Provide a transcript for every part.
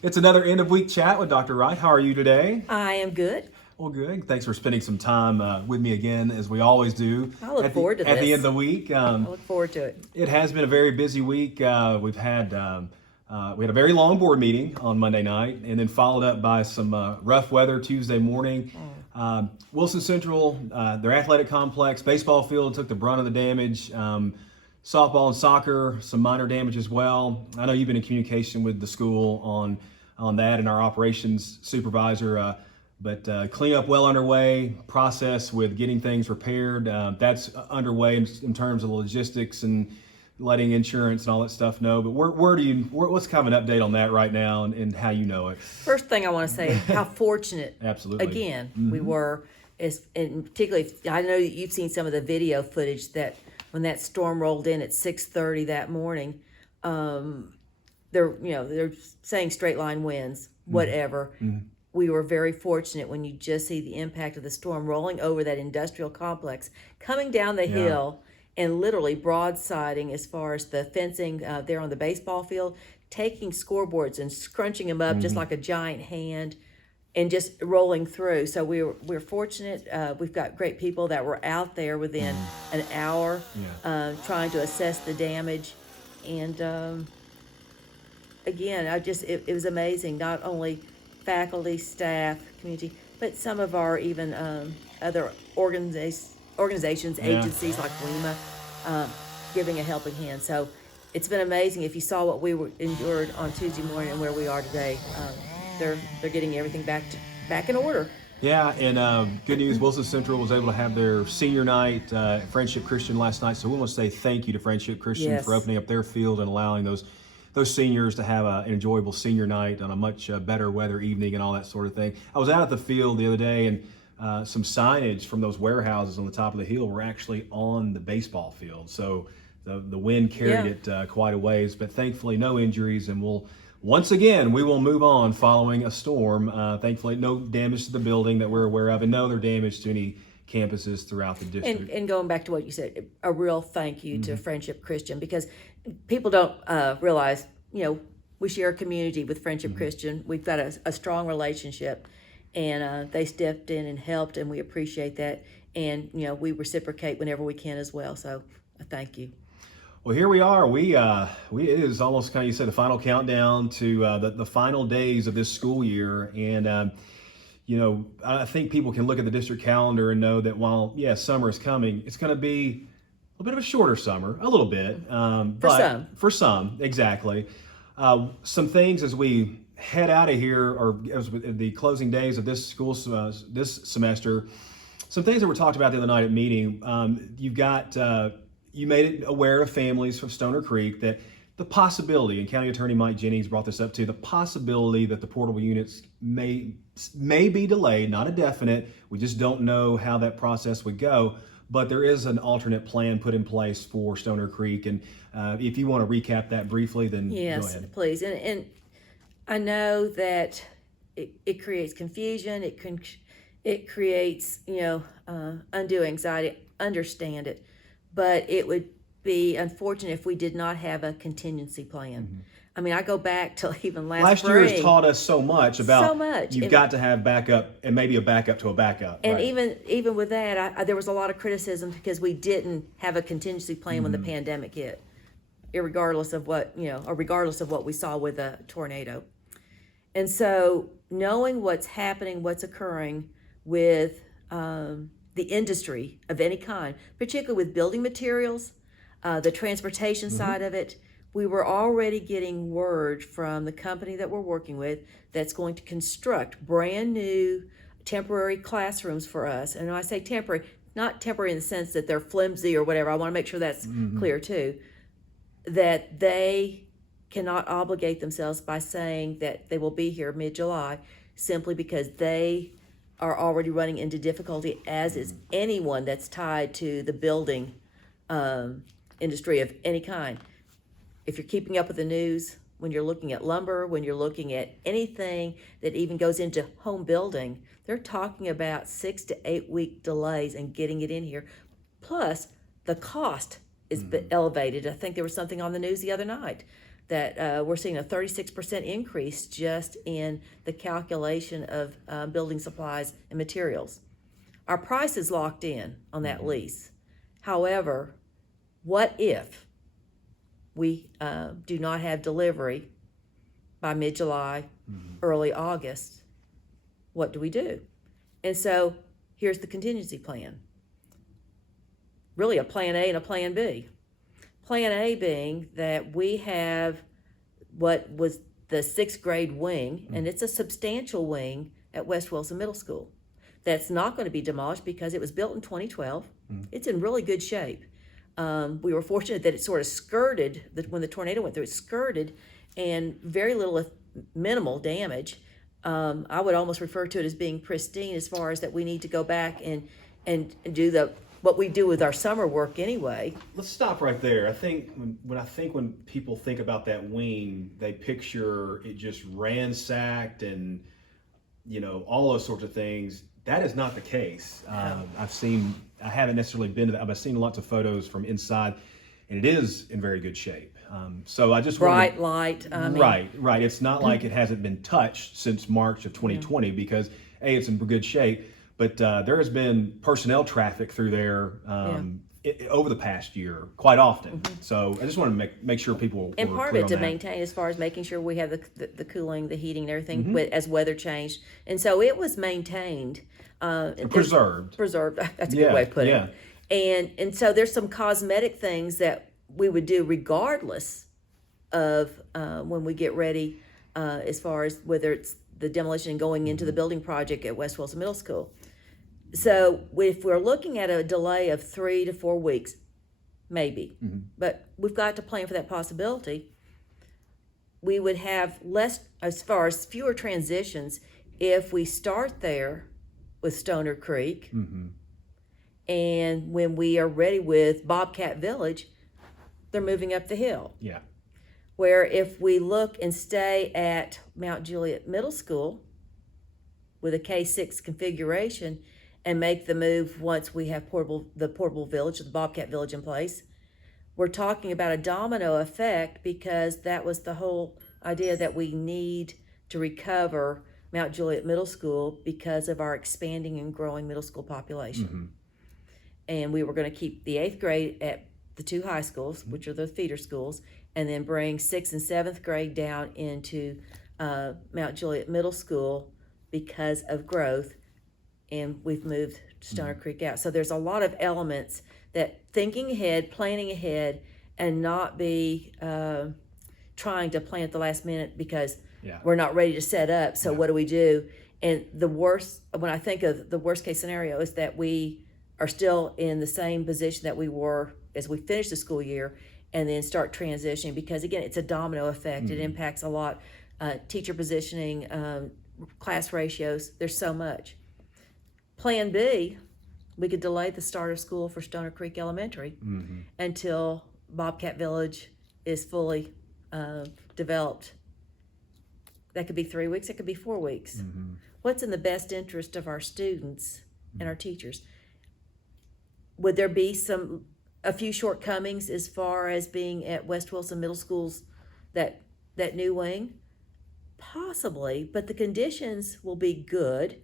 It's another end of week chat with Dr. Wright. How are you today? I am good. Well, good. Thanks for spending some time with me again, as we always do I look at forward to at the end this. of the week. I look forward to it. It has been a very busy week. We had a very long board meeting on Monday night, and then followed up by some rough weather Tuesday morning. Wilson Central, their athletic complex, baseball field took the brunt of the damage. Softball and soccer, some minor damage as well. I know you've been in communication with the school on that, and our operations supervisor. But cleanup well underway. Process with getting things repaired. That's underway in terms of the logistics and letting insurance and all that stuff know. But what's kind of an update on that right now, and how you know it? First thing I want to say is how fortunate, Absolutely. again, we were. And particularly, I know that you've seen some of the video footage that when that storm rolled in at 6:30 that morning. They're saying straight line winds, whatever. We were very fortunate when you just see the impact of the storm rolling over that industrial complex, coming down the hill and literally broadsiding as far as the fencing there on the baseball field, taking scoreboards and scrunching them up just like a giant hand and just rolling through. So we're fortunate. We've got great people that were out there within an hour trying to assess the damage. And again, it was amazing, not only faculty, staff, community, but some of our even other organizations, agencies like WEMA, giving a helping hand. So it's been amazing. If you saw what we endured on Tuesday morning and where we are today, they're getting everything back in order. Yeah, and good news, Wilson Central was able to have their senior night at Friendship Christian last night. So we want to say thank you to Friendship Christian for opening up their field and allowing those seniors to have an enjoyable senior night on a much better weather evening and all that sort of thing. I was out at the field the other day, and some signage from those warehouses on the top of the hill were actually on the baseball field. So the wind carried it quite a ways, but thankfully no injuries, and once again, we will move on following a storm. Thankfully, no damage to the building that we're aware of, and no other damage to any campuses throughout the district. And going back to what you said, a real thank you to Friendship Christian, because people don't realize, we share a community with Friendship Christian. We've got a strong relationship, and they stepped in and helped, and we appreciate that. And, we reciprocate whenever we can as well. So thank you. Well, here we are. It is almost kind of, you said, the final countdown to the final days of this school year. And, I think people can look at the district calendar and know that while, summer is coming, it's going to be a bit of a shorter summer, a little bit. For some, exactly. Some things as we head out of here, or as the closing days of this school this semester, some things that were talked about the other night at meeting. You made it aware of families from Stoner Creek that the possibility, and County Attorney Mike Jennings brought this up too, the possibility that the portable units may be delayed, not a definite. We just don't know how that process would go. But there is an alternate plan put in place for Stoner Creek. And if you want to recap that briefly, then go ahead. Yes, please. And I know that it creates confusion. It creates, undue anxiety. Understand it. But it would be unfortunate if we did not have a contingency plan. I mean, I go back to even last spring. Last year has taught us so much about you've And got to have backup, and maybe a backup to a backup. And right? even with that, there was a lot of criticism because we didn't have a contingency plan when the pandemic hit, regardless of what we saw with the tornado. And so knowing what's happening, what's occurring with the industry of any kind, particularly with building materials, the transportation side of it, we were already getting word from the company that we're working with that's going to construct brand new temporary classrooms for us. And when I say temporary, not temporary in the sense that they're flimsy or whatever. I want to make sure that's clear too, that they cannot obligate themselves by saying that they will be here mid-July simply because they are already running into difficulty, as is anyone that's tied to the building industry of any kind. If you're keeping up with the news, when you're looking at lumber, when you're looking at anything that even goes into home building, they're talking about 6 to 8 week delays in getting it in here. Plus, the cost is elevated. I think there was something on the news the other night that we're seeing a 36% increase just in the calculation of building supplies and materials. Our price is locked in on that lease. However, what if we do not have delivery by mid-July, early August? What do we do? And so here's the contingency plan. Really a plan A and a plan B. Plan A being that we have what was the 6th grade wing, and it's a substantial wing at West Wilson Middle School. That's not going to be demolished because it was built in 2012. It's in really good shape. We were fortunate that it sort of skirted, when the tornado went through, it skirted and very little, minimal damage. I would almost refer to it as being pristine, as far as that we need to go back and do what we do with our summer work anyway. Let's stop right there. I think when people think about that wing, they picture it just ransacked and, all those sorts of things. That is not the case. I haven't necessarily been to that, but I've seen lots of photos from inside, and it is in very good shape. So I just bright light. Right. It's not like it hasn't been touched since March of 2020 because it's in good shape. But there has been personnel traffic through there over the past year quite often. So I just want to make sure people and were part of clear it on to that. maintain, as far as making sure we have the cooling, the heating, and everything as weather changed. And so it was maintained. Preserved. That's a good way of putting it. And so there's some cosmetic things that we would do regardless of when we get ready, as far as whether it's the demolition and going into the building project at West Wilson Middle School. So if we're looking at a delay of 3 to 4 weeks, maybe, but we've got to plan for that possibility. We would have less, as far as fewer transitions, if we start there with Stoner Creek, and when we are ready with Bobcat Village, they're moving up the hill. Yeah. Where if we look and stay at Mount Juliet Middle School with a K6 configuration and make the move once we have the portable village, the Bobcat Village in place, we're talking about a domino effect, because that was the whole idea, that we need to recover Mount Juliet Middle School because of our expanding and growing middle school population. And we were going to keep the 8th grade at the 2 high schools, which are the feeder schools, and then bring 6th and 7th grade down into Mount Juliet Middle School because of growth. And we've moved Stoner Creek out. So there's a lot of elements that thinking ahead, planning ahead, and not be trying to plan at the last minute because we're not ready to set up. So what do we do? And when I think of the worst case scenario, is that we are still in the same position that we were as we finish the school year, and then start transitioning, because again, it's a domino effect. It impacts a lot. Teacher positioning, class ratios, there's so much. Plan B, we could delay the start of school for Stoner Creek Elementary until Bobcat Village is fully developed. That could be 3 weeks, it could be 4 weeks. What's in the best interest of our students and our teachers? Would there be a few shortcomings as far as being at West Wilson Middle School's that new wing? Possibly, but the conditions will be good.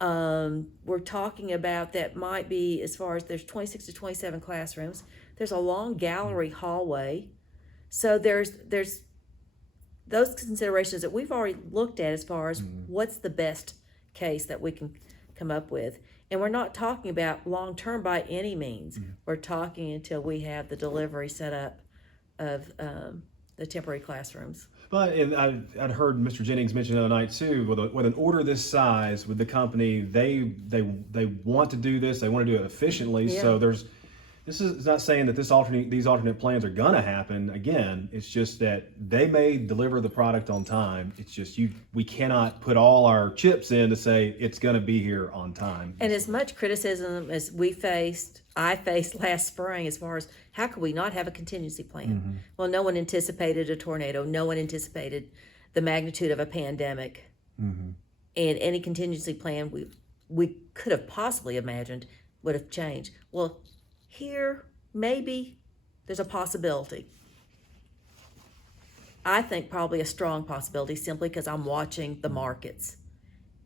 We're talking about that might be, as far as there's 26 to 27 classrooms. There's a long gallery hallway. So there's those considerations that we've already looked at as far as what's the best case that we can come up with. And we're not talking about long-term by any means. We're talking until we have the delivery set up of the temporary classrooms. But I'd heard Mr. Jennings mention the other night too, with an order this size with the company, they want to do this, they want to do it efficiently. So this is not saying that these alternate plans are gonna happen. Again, it's just that they may deliver the product on time. It's just we cannot put all our chips in to say it's gonna be here on time. And as much criticism as I faced last spring, as far as how could we not have a contingency plan? Well, no one anticipated a tornado. No one anticipated the magnitude of a pandemic. And any contingency plan we could have possibly imagined would have changed. Well, here, maybe there's a possibility. I think probably a strong possibility simply because I'm watching the markets.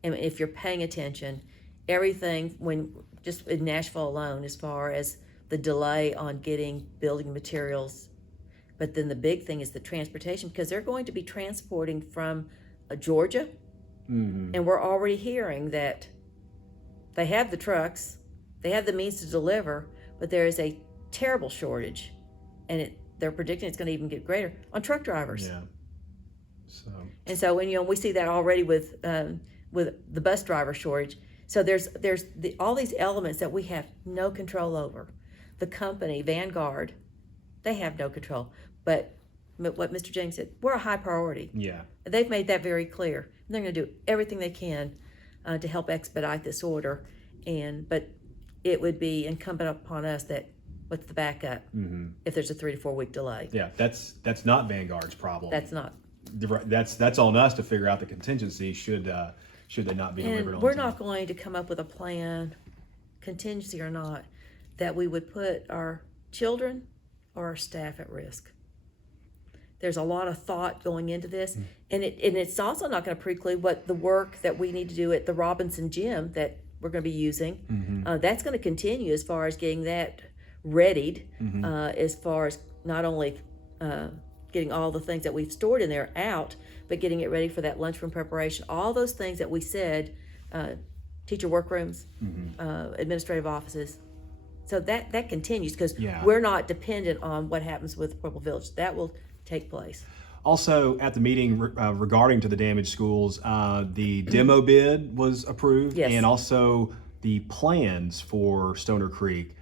And if you're paying attention, everything when just in Nashville alone, as far as the delay on getting building materials, but then the big thing is the transportation because they're going to be transporting from Georgia, and we're already hearing that they have the trucks, they have the means to deliver, but there is a terrible shortage, and they're predicting it's going to even get greater on truck drivers. Yeah. So when we see that already with the bus driver shortage. So there's all these elements that we have no control over. The company Vanguard, they have no control. But what Mr. James said, we're a high priority. Yeah. They've made that very clear. And they're going to do everything they can to help expedite this order. But it would be incumbent upon us that what's the backup if there's a 3 to 4 week delay. Yeah, that's not Vanguard's problem. That's not. That's on us to figure out the contingency should they not be delivered on And we're time. not going to come up with a plan, contingency or not, that we would put our children or our staff at risk. There's a lot of thought going into this, and it's also not going to preclude what the work that we need to do at the Robinson Gym that we're going to be using. That's going to continue as far as getting that readied, as far as not only getting all the things that we've stored in there out, but getting it ready for that lunchroom preparation. All those things that we said, teacher workrooms, administrative offices. So that continues because we're not dependent on what happens with Purple Village. That will take place. Also, at the meeting regarding to the damaged schools, the demo bid was approved, Yes. and also the plans for Stoner Creek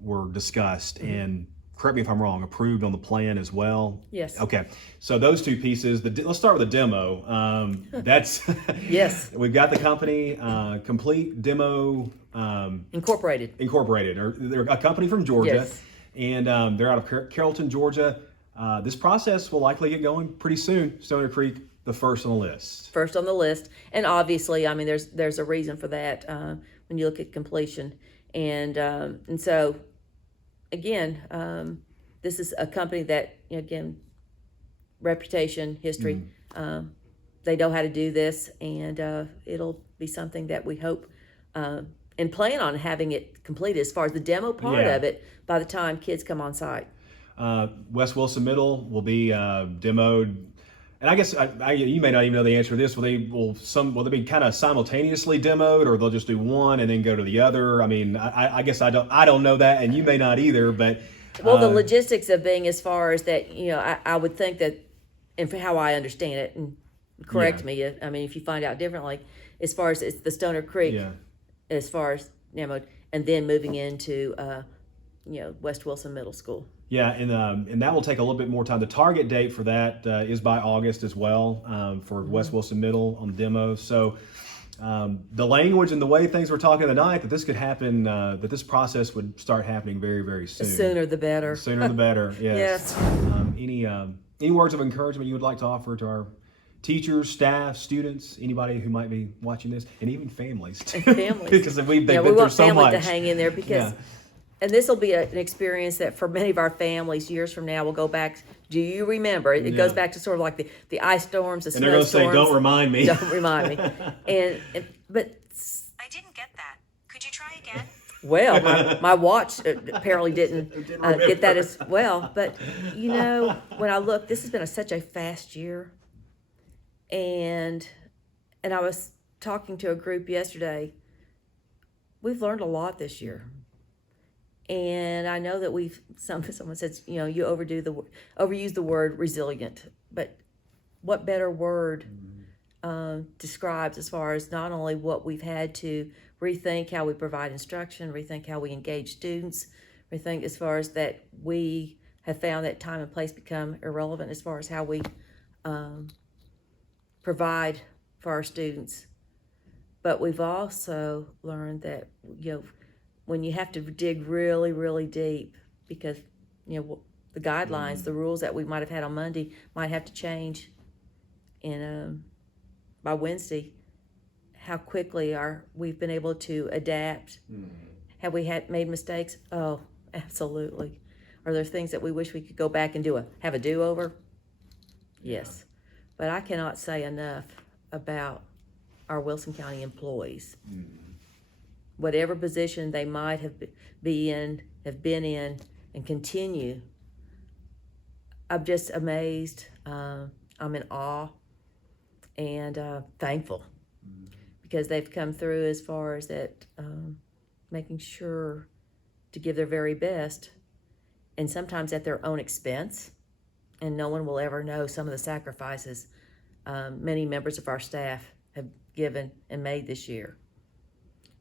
were discussed and, correct me if I'm wrong, approved on the plan as well? Yes. Okay, so those two pieces. Let's start with the demo. That's Yes. We've got the company, Complete Demo Incorporated. or they're a company from Georgia, Yes. and they're out of Carrollton, Georgia. This process will likely get going pretty soon. Stoner Creek, the first on the list. First on the list, and obviously, I mean, there's a reason for that when you look at completion, and so again, this is a company that again, reputation, history, they know how to do this, and it'll be something that we hope and plan on having it completed as far as the demo part of it by the time kids come on site. West Wilson Middle will be demoed, and I guess you may not even know the answer to this. Will they be kind of simultaneously demoed, or they'll just do one and then go to the other? I mean, I guess I don't know that, and you may not either. But well, the logistics of being as far as that, I would think that, and for how I understand it, and correct me. I mean, if you find out differently, as far as it's the Stoner Creek, as far as demoed, and then moving into West Wilson Middle School. Yeah, and that will take a little bit more time. The target date for that is by August as well, for West Wilson Middle on the demo. So the language and the way things were talking tonight, that this could happen, that this process would start happening very, very soon. The sooner the better. The sooner the better, yes. Yes. Any words of encouragement you would like to offer to our teachers, staff, students, anybody who might be watching this, and even families too? And families. Because they've been we through want so family much. to hang in there because, and this will be an experience that for many of our families years from now will go back. Do you remember? It goes back to sort of like the ice storms, the And they're going to say, snowstorms. "Don't remind me." Don't remind me. But I didn't get that. Could you try again? well, my watch apparently didn't get that as well. But when I look, this has been such a fast year, and I was talking to a group yesterday. We've learned a lot this year. And I know that someone says, you overuse the word resilient, but what better word describes as far as not only what we've had to rethink how we provide instruction, rethink how we engage students, rethink as far as that we have found that time and place become irrelevant as far as how we provide for our students. But we've also learned that, when you have to dig really, really deep because, the guidelines, the rules that we might have had on Monday might have to change. And by Wednesday, how quickly we've been able to adapt. Have we made mistakes? Oh, absolutely. Are there things that we wish we could go back and have a do-over? Yes. But I cannot say enough about our Wilson County employees. Whatever position they might have been in, and continue, I'm just amazed. I'm in awe and thankful because they've come through as far as that, making sure to give their very best, and sometimes at their own expense. And no one will ever know some of the sacrifices many members of our staff have given and made this year.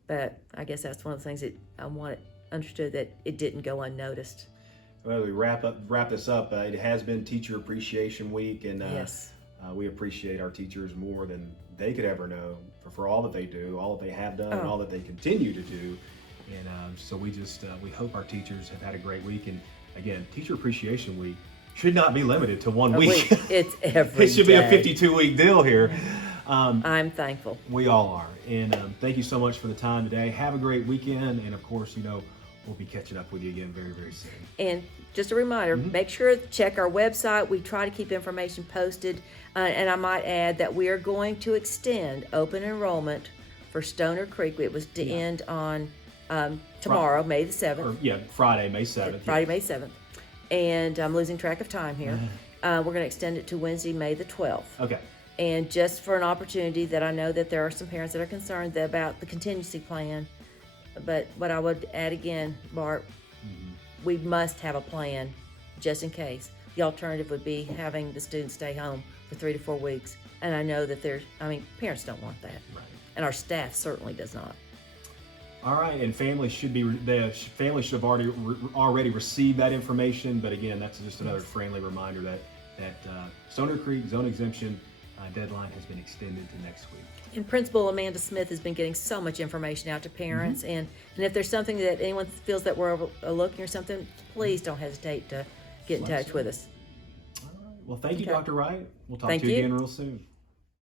But I guess that's one of the things that I want understood, that it didn't go unnoticed. Well, we wrap this up. It has been Teacher Appreciation Week, and Yes. we appreciate our teachers more than they could ever know for all that they do, all that they have done, and all that they continue to do. And so we just we hope our teachers have had a great week. And again, Teacher Appreciation Week should not be limited to one week. It's every It should be a day. 52-week deal here. I'm thankful. We all are. And thank you so much for the time today. Have a great weekend. And of course, we'll be catching up with you again very, very soon. And just a reminder, make sure to check our website. We try to keep information posted. And I might add that we are going to extend open enrollment for Stoner Creek. It was to end on tomorrow, May the 7th. Friday, May 7th. Friday, May 7th. And I'm losing track of time here. We're going to extend it to Wednesday, May the 12th. Okay. And just for an opportunity that I know that there are some parents that are concerned about the contingency plan. But what I would add again, Bart, we must have a plan just in case. The alternative would be having the students stay home for 3 to 4 weeks. And I know that parents don't want that. Right. And our staff certainly does not. All right, and families should have already received that information. But again, that's just another friendly reminder that Stoner Creek zone exemption deadline has been extended to next week. And Principal Amanda Smith has been getting so much information out to parents. And if there's something that anyone feels that we're overlooking or something, please don't hesitate to get in touch with us. All right. Well, thank you, Dr. Wright. We'll talk Thank to you you. again real soon.